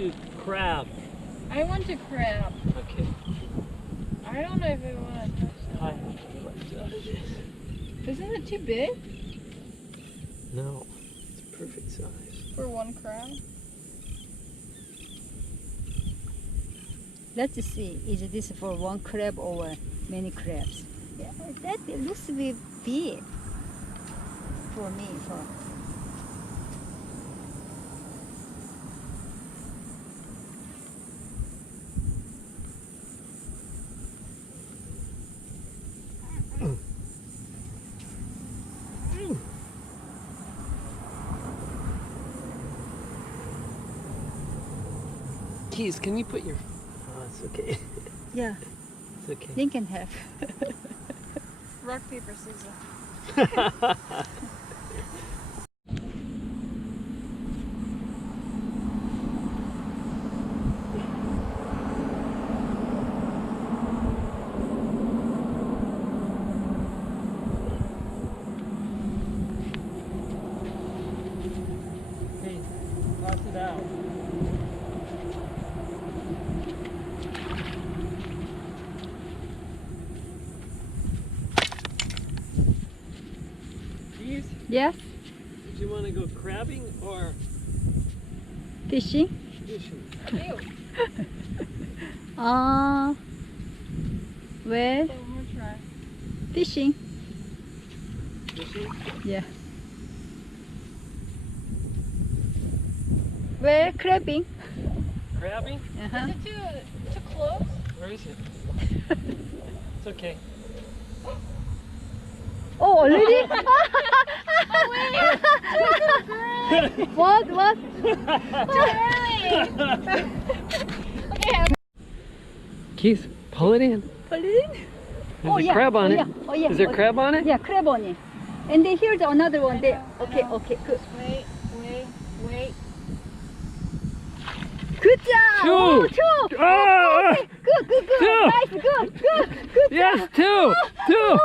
to crab. I want to crab. Okay. I don't know if I want to touch Hi. that. Isn't it too big No, it's perfect size. for one crab? Let's see, is this for one crab or many crabs? Yeah, that looks a bit big for me. Keys, can you put your... Oh, it's okay. Yeah, It's okay. they can have. Rock, paper, scissors. Hey, toss it out. Keys, Yeah, did you want to go crabbing or fishing. fishing? Ew. Well, So we'll try. fishing. Fishing? Yeah. Well, crabbing. Crabbing? Uh-huh. Is it too close? Where is it? It's okay. Oh, already? What? Too early. Okay. Keith, pull it in. Pull it in? There's a crab on it. Yeah. Oh, yeah. Is there crab on it? Yeah, crab on it. And then here's another one there. Okay, good. Wait. Good job! Two. Oh, two! Ah! Okay, good. Two. Nice, good. Yes, job. two. Two.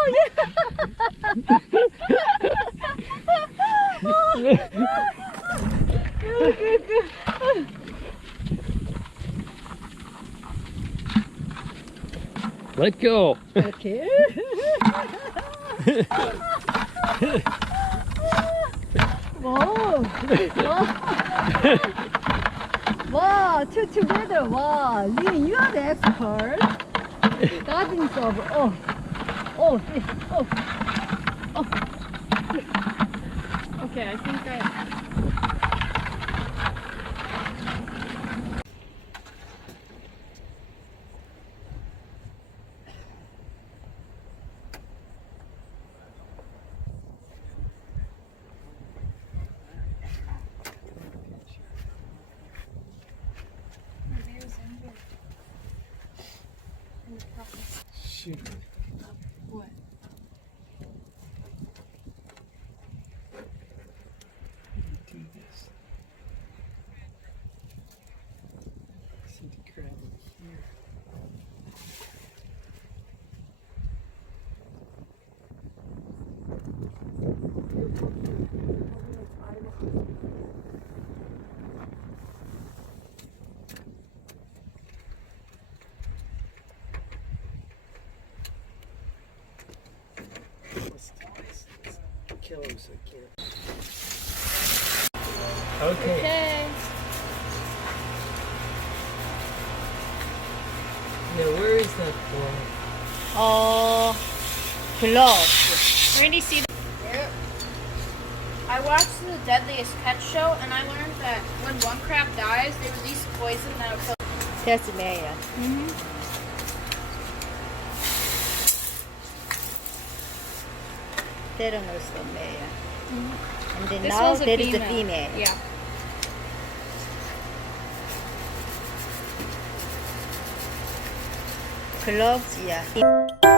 Oh, yeah. Good. Let go. Okay. Whoa. Wow, two together. Wow, Lee, you are the expert. Gardening of Okay, I think I. Shoot. What? Do this. See the crab over here. Let's kill him so he can't. Okay. Okay. Now where is that for? Glove. Where do you see the... I watched the Deadliest Catch show, and I learned that when one crab dies, they release poison that'll kill. That's Maya. That one also Maya. And then This now one's a there is a female. female. Yeah. Gloves, yeah.